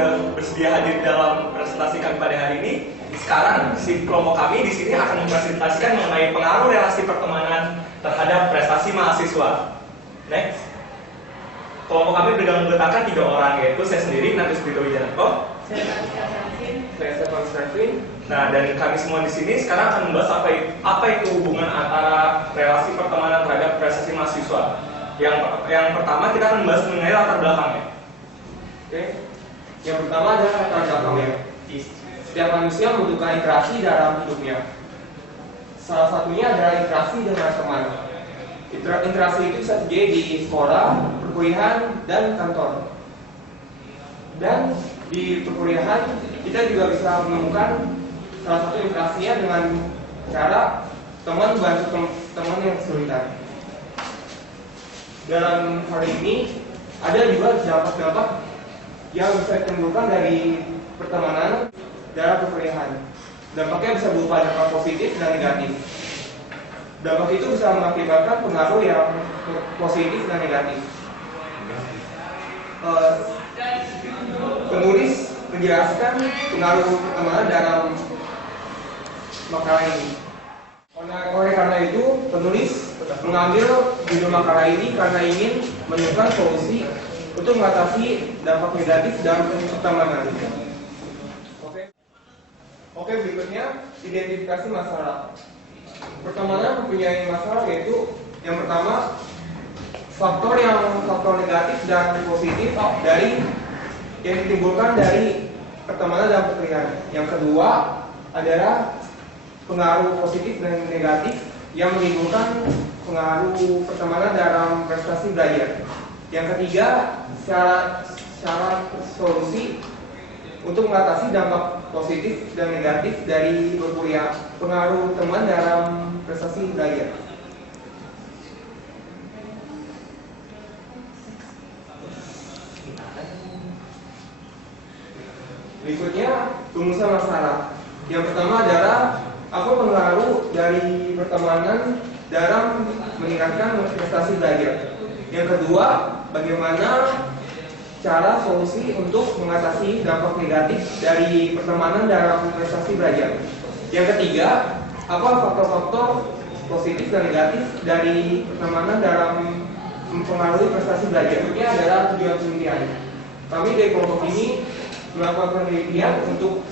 sudah bersedia hadir dalam presentasi kami pada hari ini. Sekarang si kelompok kami di sini akan mempresentasikan mengenai pengaruh relasi pertemanan terhadap prestasi mahasiswa. Next. Kelompok kami beranggotakan 3 orang, yaitu saya sendiri, Natus Brito Wijanarko, saya Stefan Stervin. Nah, dan kami semua di sini sekarang akan membahas apa itu hubungan antara relasi pertemanan terhadap prestasi mahasiswa. Yang pertama kita akan membahas mengenai latar belakangnya. Oke. Yang pertama adalah latar belakangnya. Setiap manusia membutuhkan interaksi dalam hidupnya. Salah satunya adalah interaksi dengan teman. Interaksi itu bisa terjadi di sekolah, perkuliahan, dan kantor. Dan di perkuliahan kita juga bisa menemukan salah satu interaksinya dengan cara teman membantu teman yang kesulitan. Dalam hal ini ada juga dampak-dampak yang bisa ditimbulkan dari pertemanan dalam perkuliahan. Dampaknya bisa berupa dampak positif dan negatif. Dampak itu bisa mengakibatkan pengaruh yang positif dan negatif. Penulis menjelaskan pengaruh pertemanan dalam makalah ini. Oleh karena itu, penulis mengambil judul makalah ini karena ingin menemukan solusi untuk mengatasi dampak negatif dalam pertemanan. Oke, berikutnya identifikasi masalah. Pertemanan mempunyai masalah, yaitu yang pertama faktor negatif dan positif dari yang ditimbulkan dari pertemanan dan perkuliahan. Yang kedua adalah pengaruh positif dan negatif yang menimbulkan pengaruh pertemanan dalam prestasi belajar. Yang ketiga, syarat solusi untuk mengatasi dampak positif dan negatif dari berkuliah, pengaruh teman dalam prestasi belajar. Berikutnya, rumusan masalah. Yang pertama adalah apa pengaruh dari pertemanan dalam meningkatkan prestasi belajar. Yang kedua, bagaimana cara solusi untuk mengatasi dampak negatif dari pertemanan dalam prestasi belajar. Yang ketiga, apa faktor-faktor positif dan negatif dari pertemanan dalam mempengaruhi prestasi belajar. Ini adalah tujuan penelitian. Kami dari kelompok ini melakukan penelitian untuk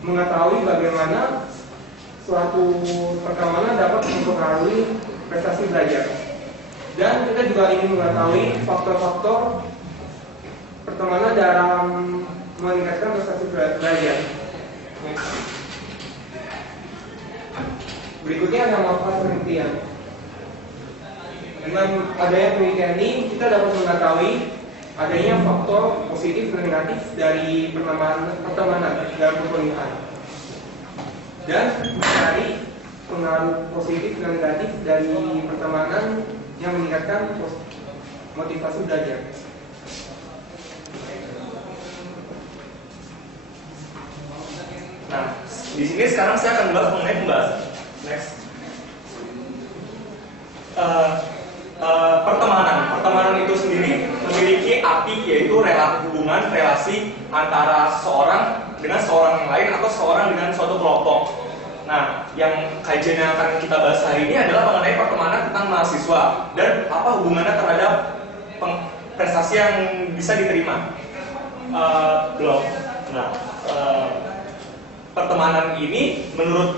mengetahui bagaimana suatu pertemanan dapat mempengaruhi prestasi belajar. Dan kita juga ingin mengetahui faktor-faktor pertemanan dalam meningkatkan prestasi belajar. Berikutnya ada manfaat penelitian. Dengan adanya penelitian ini, kita dapat mengetahui adanya faktor positif dan negatif dari pertemanan dalam perkuliahan, dan mencari pengaruh positif dan negatif dari pertemanan yang meningkatkan motivasi belajar. Nah, di sini sekarang saya akan membahas mengenai pembahasan. Next. Pertemanan itu sendiri memiliki arti, yaitu hubungan relasi antara seseorang dengan seorang yang lain atau seseorang dengan suatu kelompok. Nah, yang kajian yang akan kita bahas hari ini adalah mengenai pertemanan tentang mahasiswa dan apa hubungannya terhadap prestasi yang bisa diterima. Pertemanan ini menurut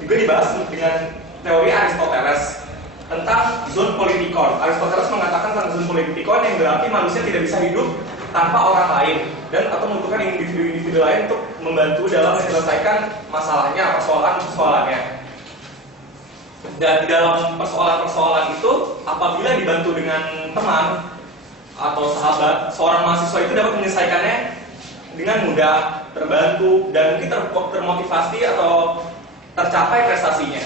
juga dibahas dengan teori Aristoteles tentang zone politikon. Aristoteles mengatakan tentang zone politikon yang berarti manusia tidak bisa hidup tanpa orang lain dan atau membutuhkan individu-individu lain untuk membantu dalam menyelesaikan masalahnya, persoalan-persoalannya. Dan di dalam persoalan-persoalan itu, apabila dibantu dengan teman atau sahabat, seorang mahasiswa itu dapat menyelesaikannya dengan mudah, terbantu, dan mungkin termotivasi atau tercapai prestasinya.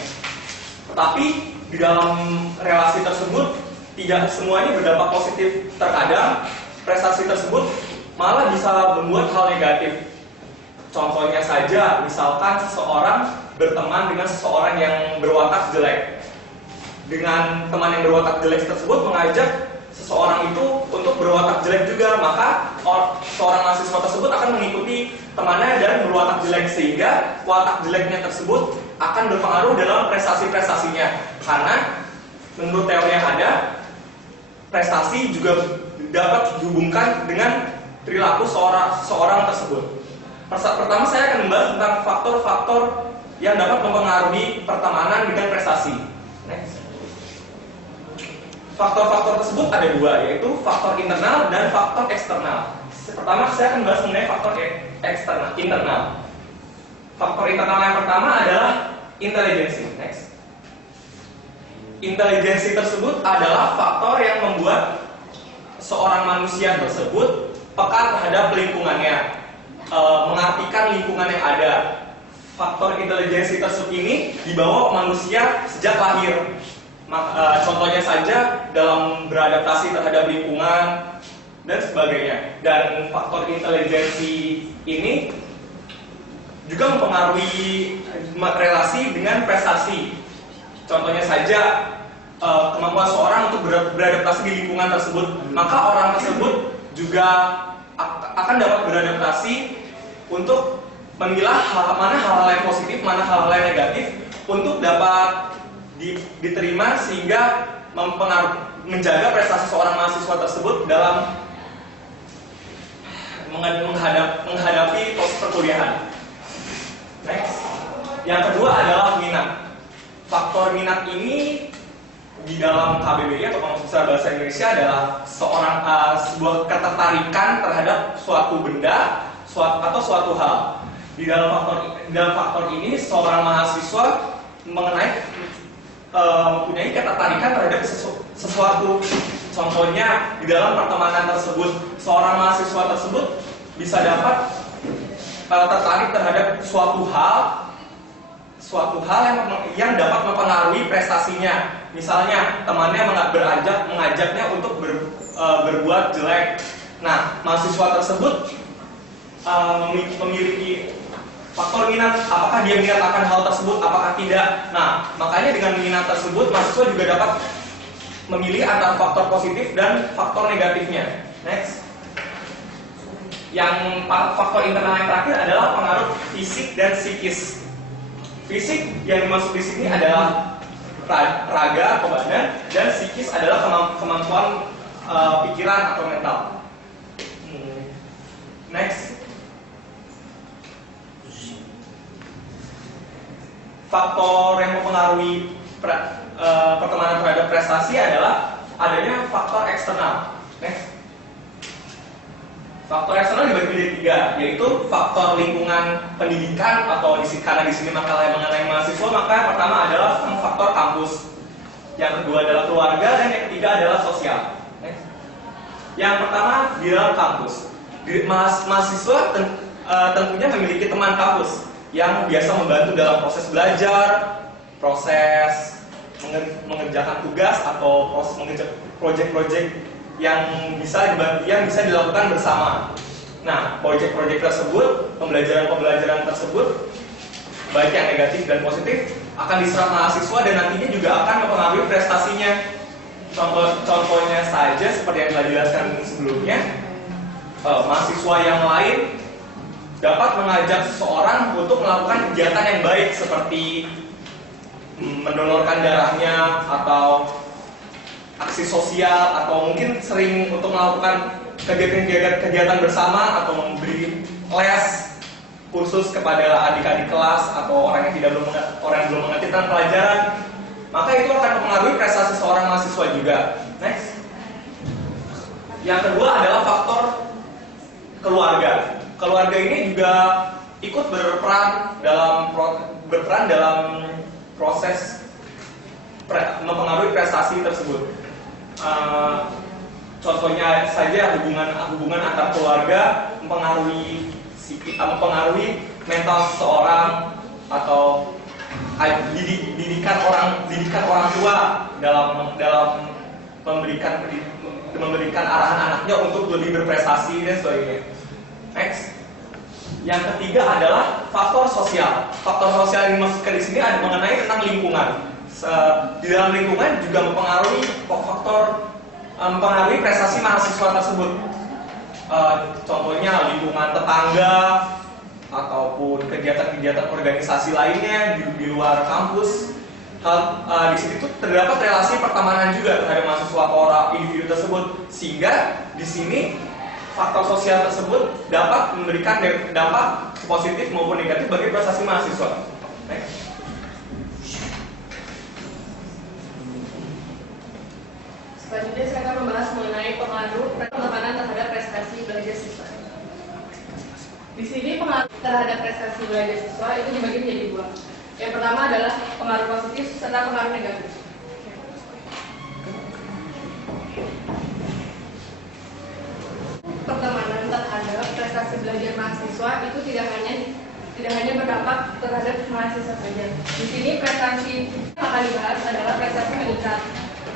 Tetapi di dalam relasi tersebut tidak semuanya berdampak positif. Terkadang prestasi tersebut malah bisa membuat hal negatif. Contohnya saja, misalkan seseorang berteman dengan seseorang yang berwatak jelek. Dengan teman yang berwatak jelek tersebut mengajak seseorang itu untuk berwatak jelek juga, maka seorang mahasiswa tersebut akan mengikuti temannya dan berwatak jelek, sehingga watak jeleknya tersebut akan berpengaruh dalam prestasi-prestasinya. Karena menurut teori yang ada, prestasi juga dapat dihubungkan dengan perilaku seorang tersebut. Pertama saya akan membahas tentang faktor-faktor yang dapat mempengaruhi pertemanan dengan prestasi. Next. Faktor-faktor tersebut ada dua, yaitu faktor internal dan faktor eksternal. Pertama saya akan membahas mengenai faktor internal. Faktor internal yang pertama adalah intelijensi. Next. Intelijensi tersebut adalah faktor yang membuat seorang manusia tersebut peka terhadap lingkungannya, mengartikan lingkungan yang ada. Faktor intelijensi tersebut ini dibawa manusia sejak lahir. Contohnya saja dalam beradaptasi terhadap lingkungan dan sebagainya. Dan faktor intelijensi ini juga mempengaruhi relasi dengan prestasi. Contohnya saja kemampuan seorang untuk beradaptasi di lingkungan tersebut, maka orang tersebut juga akan dapat beradaptasi untuk memilah mana hal-hal yang positif, mana hal-hal yang negatif untuk dapat diterima, sehingga menjaga prestasi seorang mahasiswa tersebut dalam menghadapi proses perkuliahan. Next. Yang kedua adalah minat. Faktor minat ini di dalam KBBI atau Kamus Besar Bahasa Indonesia adalah sebuah ketertarikan terhadap suatu benda atau suatu hal. Di dalam faktor ini seorang mahasiswa mempunyai ketertarikan terhadap sesuatu. Contohnya di dalam pertemanan tersebut, seorang mahasiswa tersebut bisa dapat tertarik terhadap suatu hal yang dapat mempengaruhi prestasinya. Misalnya temannya mengajaknya untuk berbuat jelek. Nah, mahasiswa tersebut memiliki faktor minat. Apakah dia minat akan hal tersebut, apakah tidak. Nah, makanya dengan minat tersebut mahasiswa juga dapat memilih antara faktor positif dan faktor negatifnya. Next. Yang faktor internal yang terakhir adalah pengaruh fisik dan psikis. Fisik yang dimaksud di sini adalah raga atau badan, dan psikis adalah kemampuan pikiran atau mental. Next. Faktor yang mempengaruhi pertemanan terhadap prestasi adalah adanya faktor eksternal. Next. Faktor eksternal dibagi menjadi tiga, yaitu faktor lingkungan pendidikan atau karena di sini makalah mengenai mahasiswa, maka yang pertama adalah faktor kampus, yang kedua adalah keluarga, dan yang ketiga adalah sosial. Next. Yang pertama di dalam kampus, mahasiswa tentunya memiliki teman kampus yang biasa membantu dalam proses belajar, proses mengerjakan tugas atau proses mengerjakan proyek-proyek yang bisa dilakukan bersama. Nah, proyek-proyek tersebut, pembelajaran tersebut, baik yang negatif dan positif, akan diserap mahasiswa dan nantinya juga akan mempengaruhi prestasinya. Contohnya saja seperti yang telah dijelaskan sebelumnya, mahasiswa yang lain dapat mengajak seseorang untuk melakukan kegiatan yang baik seperti mendonorkan darahnya atau aksi sosial, atau mungkin sering untuk melakukan kegiatan bersama atau memberi les khusus kepada adik-adik kelas atau orang yang belum mengerti tentang pelajaran, maka itu akan mempengaruhi prestasi seorang mahasiswa juga. Next. Yang kedua adalah faktor keluarga. Keluarga ini juga ikut berperan dalam proses mempengaruhi prestasi tersebut. Contohnya saja hubungan antar keluarga mempengaruhi mental seseorang, atau didikan orang tua dalam memberikan arahan anaknya untuk lebih berprestasi dan sebagainya. Next. Yang ketiga adalah faktor sosial. Faktor sosial yang dimaksudkan di sini ada mengenai tentang lingkungan. Di dalam lingkungan juga mempengaruhi prestasi mahasiswa tersebut. contohnya lingkungan tetangga ataupun kegiatan-kegiatan organisasi lainnya di luar kampus. Di sini tuh terdapat relasi pertemanan juga terhadap mahasiswa atau orang individu tersebut, sehingga di sini faktor sosial tersebut dapat memberikan dampak positif maupun negatif bagi prestasi mahasiswa. Selanjutnya saya akan membahas mengenai pengaruh pertemanan terhadap prestasi belajar siswa. Di sini pengaruh terhadap prestasi belajar siswa itu dibagi menjadi dua. Yang pertama adalah pengaruh positif serta pengaruh negatif. Pertemanan terhadap prestasi belajar mahasiswa itu tidak hanya berdampak terhadap mahasiswa saja. Di sini prestasi yang akan dibahas adalah prestasi meningkat.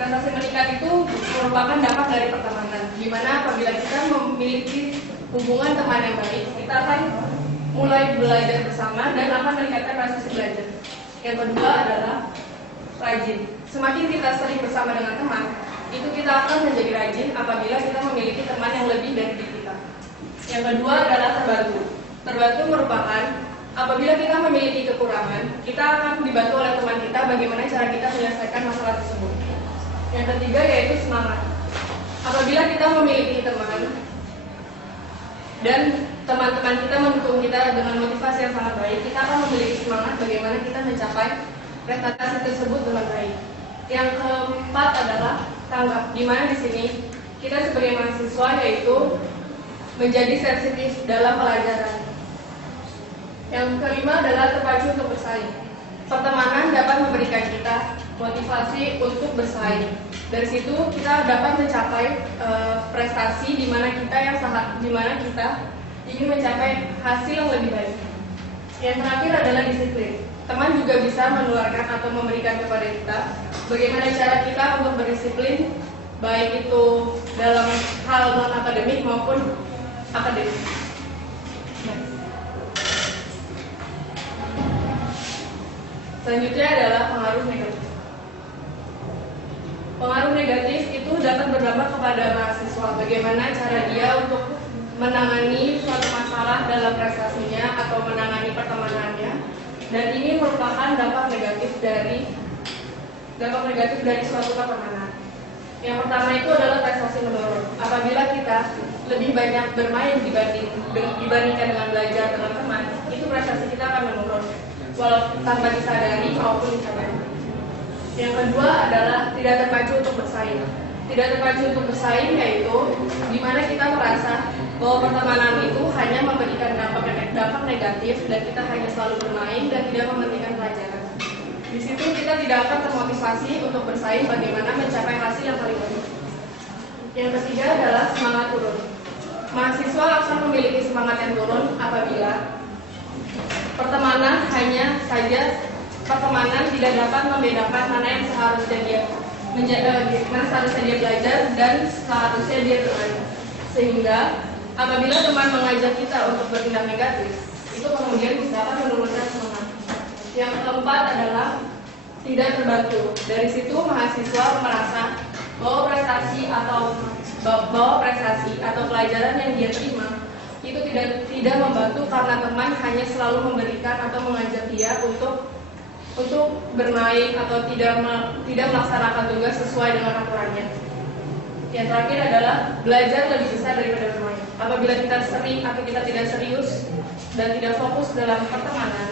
Prestasi meningkat itu merupakan dampak dari pertemanan, di mana apabila kita memiliki hubungan teman yang baik, kita akan mulai belajar bersama dan akan meningkatkan prestasi belajar. Yang kedua adalah rajin. Semakin kita sering bersama dengan teman, itu kita akan menjadi rajin apabila kita memiliki teman yang lebih dari diri kita. Yang kedua adalah terbantu. Terbantu merupakan apabila kita memiliki kekurangan, kita akan dibantu oleh teman kita bagaimana cara kita menyelesaikan masalah tersebut. Yang ketiga yaitu semangat. Apabila kita memiliki teman dan teman-teman kita mendukung kita dengan motivasi yang sangat baik, kita akan memiliki semangat bagaimana kita mencapai prestasi tersebut dengan baik. Yang keempat adalah tanggap, di mana di sini kita sebagai mahasiswa yaitu menjadi sensitif dalam pelajaran. Yang kelima adalah terpacu untuk bersaing. Pertemanan dapat memberikan kita motivasi untuk bersaing. Dari situ kita dapat mencapai prestasi di mana kita ingin mencapai hasil yang lebih baik. Yang terakhir adalah disiplin. Teman juga bisa menularkan atau memberikan kepada kita bagaimana cara kita untuk berdisiplin, baik itu dalam hal non akademik maupun akademik. Selanjutnya adalah pengaruh negatif. Pengaruh negatif itu dapat berdampak kepada mahasiswa, bagaimana cara dia untuk menangani suatu masalah dalam prestasinya atau menangani pertemanannya, dan ini merupakan dampak negatif dari suatu pertemanan. Yang pertama itu adalah prestasi menurun. Apabila kita lebih banyak bermain dibandingkan dengan belajar dengan teman, itu prestasi kita akan menurun, walau tanpa disadari maupun disadari. Yang kedua adalah tidak terpacu untuk bersaing. Tidak terpacu untuk bersaing yaitu di mana kita merasa bahwa pertemanan itu hanya memberikan dampak negatif dan kita hanya selalu bermain dan tidak mementingkan pelajaran. Di situ kita tidak akan termotivasi untuk bersaing bagaimana mencapai hasil yang paling baik. Yang ketiga adalah semangat turun. Mahasiswa akan memiliki semangat yang turun apabila pertemanan tidak dapat membedakan mana yang seharusnya dia belajar dan seharusnya dia bermain. Sehingga apabila teman mengajak kita untuk bertindak negatif, itu kemudian dapat menurunkan semangat. Yang keempat adalah tidak terbantu. Dari situ mahasiswa merasa bahwa prestasi atau pelajaran yang dia terima itu tidak membantu karena teman hanya selalu memberikan atau mengajak dia untuk bermain atau tidak melaksanakan tugas sesuai dengan aturannya. Yang terakhir adalah belajar lebih besar daripada bermain. Apabila kita sering atau kita tidak serius dan tidak fokus dalam pertemanan,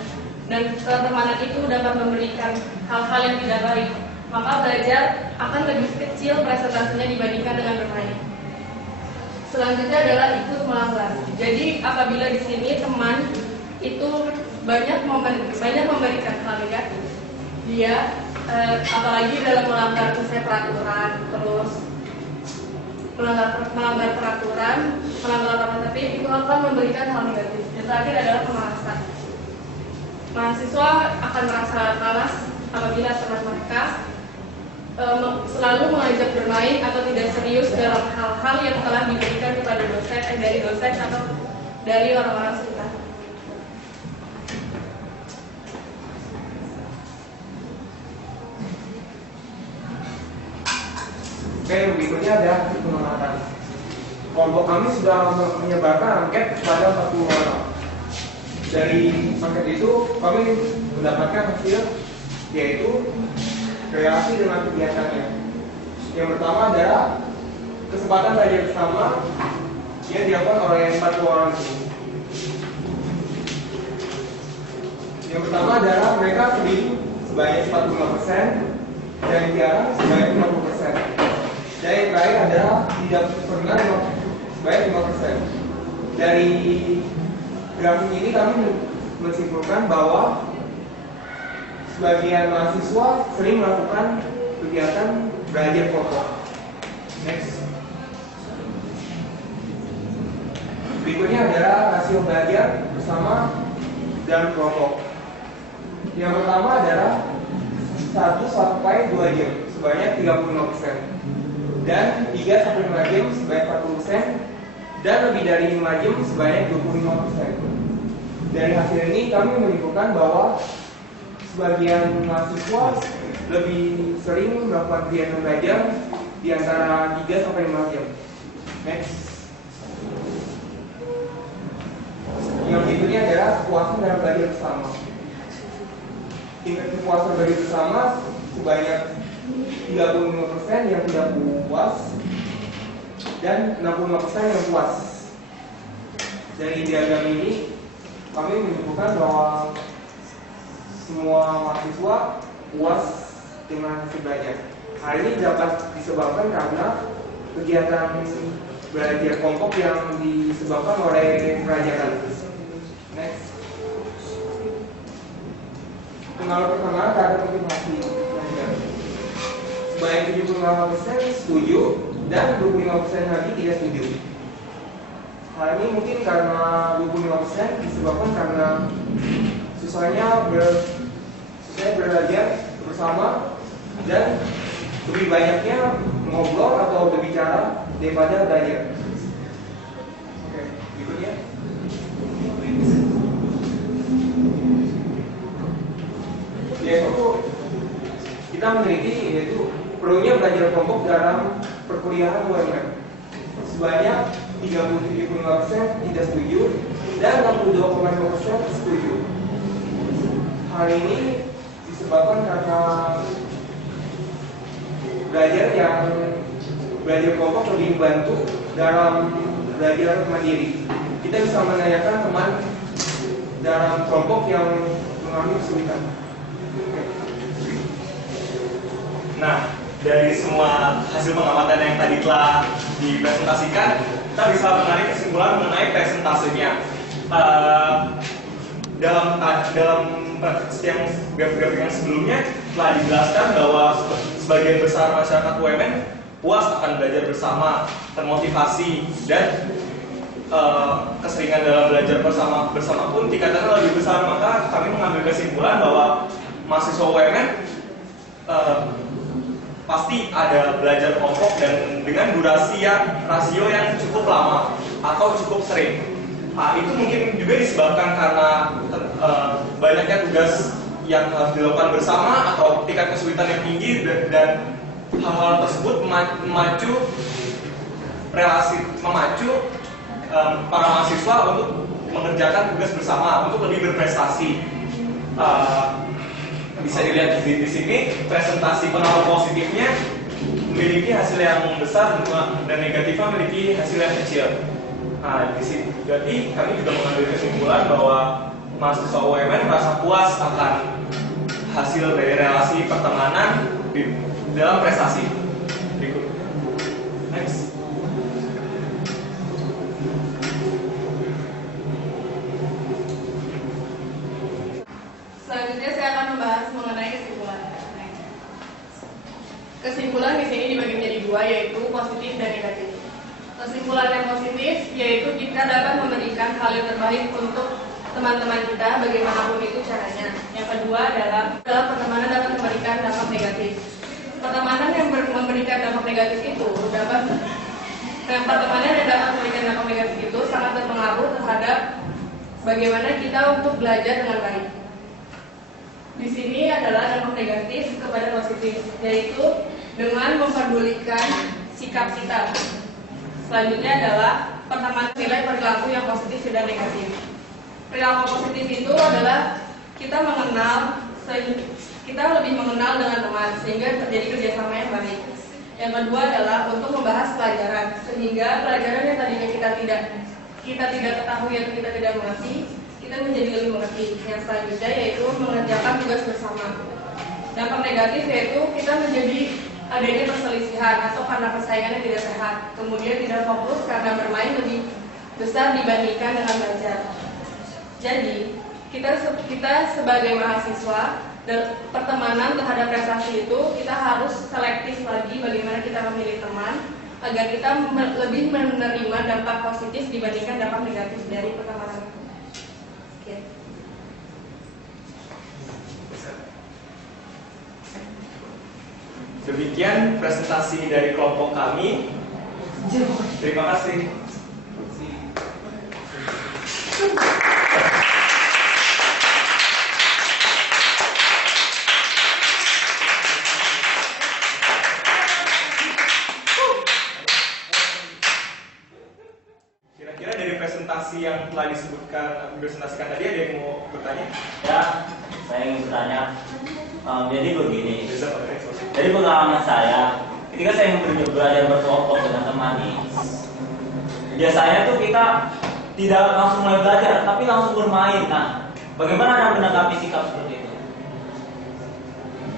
dan pertemanan itu dapat memberikan hal-hal yang tidak baik, maka belajar akan lebih kecil presentasinya dibandingkan dengan bermain. Selanjutnya adalah ikut melanggar. Jadi apabila di sini teman itu banyak memberikan hal negatif, dia apalagi dalam melanggar peraturan, terus melanggar peraturan tertib, itu akan memberikan hal negatif. Yang terakhir adalah pemalasan. Mahasiswa akan merasa malas apabila teman mereka selalu mengajak bermain atau tidak serius dalam hal-hal yang telah diberikan kepada dari dosen atau dari orang-orang sekitar. Oke, berikutnya ada pengamatan. kelompok kami sudah menyebarkan angket kepada 40 orang. Dari angket itu kami mendapatkan hasil, yaitu relasi dengan kegiatannya. Yang pertama adalah kesempatan belajar bersama yang dilakukan oleh 40 orang ini. Yang pertama adalah mereka terdiri sebanyak 45% dan jarang sebanyak 50%. Dan yang terakhir adalah tidak pernah sebanyak 5%. Dari grafik ini kami menyimpulkan bahwa sebagian mahasiswa sering melakukan kegiatan belajar kelompok. Next. Berikutnya adalah rasio belajar bersama dan kelompok. Yang pertama adalah 1 sampai 2 jam sebanyak 35%, dan 3 sampai 5 jam sebanyak 40%, dan lebih dari 5 jam sebanyak 25%. Dari hasil ini kami menyimpulkan bahwa sebagian mahasiswa lebih sering melakukan kegiatan belajar di antara 3 sampai 5 jam. Next. Yang berikutnya adalah kepuasan dalam belajar bersama. Tingkat kepuasan belajar bersama sebanyak 35% yang tidak puas dan 65% yang puas. Dari diagram ini kami menunjukkan bahwa semua mahasiswa puas dengan hasil belajar. Hal ini dapat disebabkan karena kegiatan belajar kelompok yang disebabkan oleh pelajaran. Next. Pengalaman pertama terhadap motivasi belajar. Sebanyak 75% setuju dan 25% lagi tidak setuju. Hal ini mungkin karena 25% disebabkan karena susahnya belajar bersama dan lebih banyaknya ngobrol atau berbicara daripada belajar. Oke, berikutnya. Yaitu kita meneliti yaitu perlunya belajar kelompok dalam perkuliahan UMM. Sebanyak 37,5% tidak setuju dan 62,5% setuju. Hal ini disebabkan karena belajar kelompok lebih membantu dalam belajar mandiri. Kita bisa menanyakan teman dalam kelompok yang mengalami kesulitan. Nah, dari semua hasil pengamatan yang tadi telah dipresentasikan, kita bisa menarik kesimpulan mengenai persentasenya. Dalam yang grafik yang sebelumnya telah dijelaskan bahwa sebagian besar masyarakat UMN puas akan belajar bersama, termotivasi, dan keseringan dalam belajar bersama pun tingkatannya lebih besar. Maka kami mengambil kesimpulan bahwa mahasiswa UMN pasti ada belajar kelompok dan dengan durasi rasio yang cukup lama atau cukup sering. Itu mungkin juga disebabkan karena banyaknya tugas yang harus dilakukan bersama atau tingkat kesulitan yang tinggi, dan hal-hal tersebut memacu para mahasiswa untuk mengerjakan tugas bersama untuk lebih berprestasi. Bisa dilihat di sini presentasi penawar positifnya memiliki hasil yang besar dan negatifnya memiliki hasil yang kecil. Di sini berarti kami juga mengambil kesimpulan bahwa mahasiswa UMN merasa puas akan hasil dari relasi pertemanan di dalam prestasi. Berikut. Next. Selanjutnya saya akan membahas mengenai kesimpulan. Kesimpulan di sini dibagi menjadi dua, yaitu positif dan negatif. Kesimpulan yang positif yaitu kita dapat memberikan hal yang terbaik untuk teman-teman kita, bagaimanapun itu caranya. Yang kedua adalah pertemanan dapat memberikan dampak negatif. Pertemanan yang memberikan dampak negatif itu pertemanan yang dapat memberikan dampak negatif itu sangat berpengaruh terhadap bagaimana kita untuk belajar dengan baik. Di sini adalah dampak negatif kepada positif, yaitu dengan memperdulikan sikap kita. Selanjutnya adalah pertemanan nilai perilaku yang positif dan negatif. Perilaku positif itu adalah kita lebih mengenal dengan teman sehingga terjadi kerjasama yang baik. Yang kedua adalah untuk membahas pelajaran sehingga pelajaran yang tadinya kita tidak ketahui atau kita tidak mengerti, kita menjadi lebih mengerti. Yang selanjutnya yaitu mengerjakan tugas bersama. Dampak negatif yaitu kita menjadi adanya perselisihan atau karena persaingan yang tidak sehat. Kemudian tidak fokus karena bermain lebih besar dibandingkan dengan belajar. Jadi kita sebagai mahasiswa dan pertemanan terhadap prestasi itu kita harus selektif lagi bagaimana kita memilih teman agar kita lebih menerima dampak positif dibandingkan dampak negatif dari pertemanan. Oke. Demikian presentasi dari kelompok kami. Terima kasih. Kira-kira dari presentasi yang telah dipresentasikan tadi ada yang mau bertanya? Ya, saya ingin bertanya. Jadi begini. Dari pengalaman saya, ketika saya belajar berkelompok dengan teman nih, biasanya tuh kita tidak langsung mulai belajar, tapi langsung bermain. Nah, bagaimana Anda menanggapi sikap seperti itu?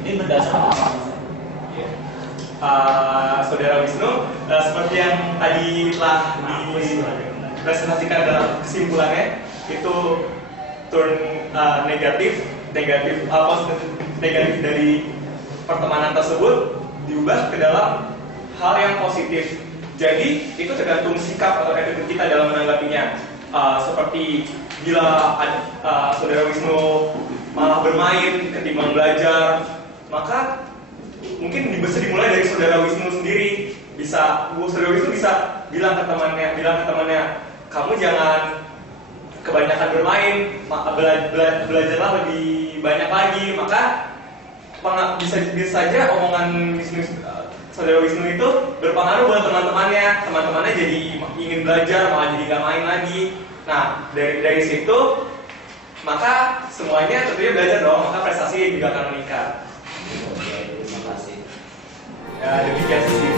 Ini berdasarkan apa? Saudara Wisnu, seperti yang tadi telah dipresentasikan dalam kesimpulannya, itu turn negatif dari pertemanan tersebut diubah ke dalam hal yang positif. Jadi itu tergantung sikap atau attitude kita dalam menanggapinya. Seperti bila saudara Wisnu malah bermain ketimbang belajar, maka mungkin bisa dimulai dari saudara Wisnu sendiri. Saudara Wisnu bisa bilang ke temannya, kamu jangan kebanyakan bermain, belajarlah lebih banyak lagi. Maka bisa saja omongan saudara Wisnu itu berpengaruh buat teman-temannya jadi ingin belajar malah jadi gak main lagi. Nah dari situ maka semuanya tentunya belajar dong, maka prestasi juga akan meningkat. Oke, terima kasih. Ya, demikian sih.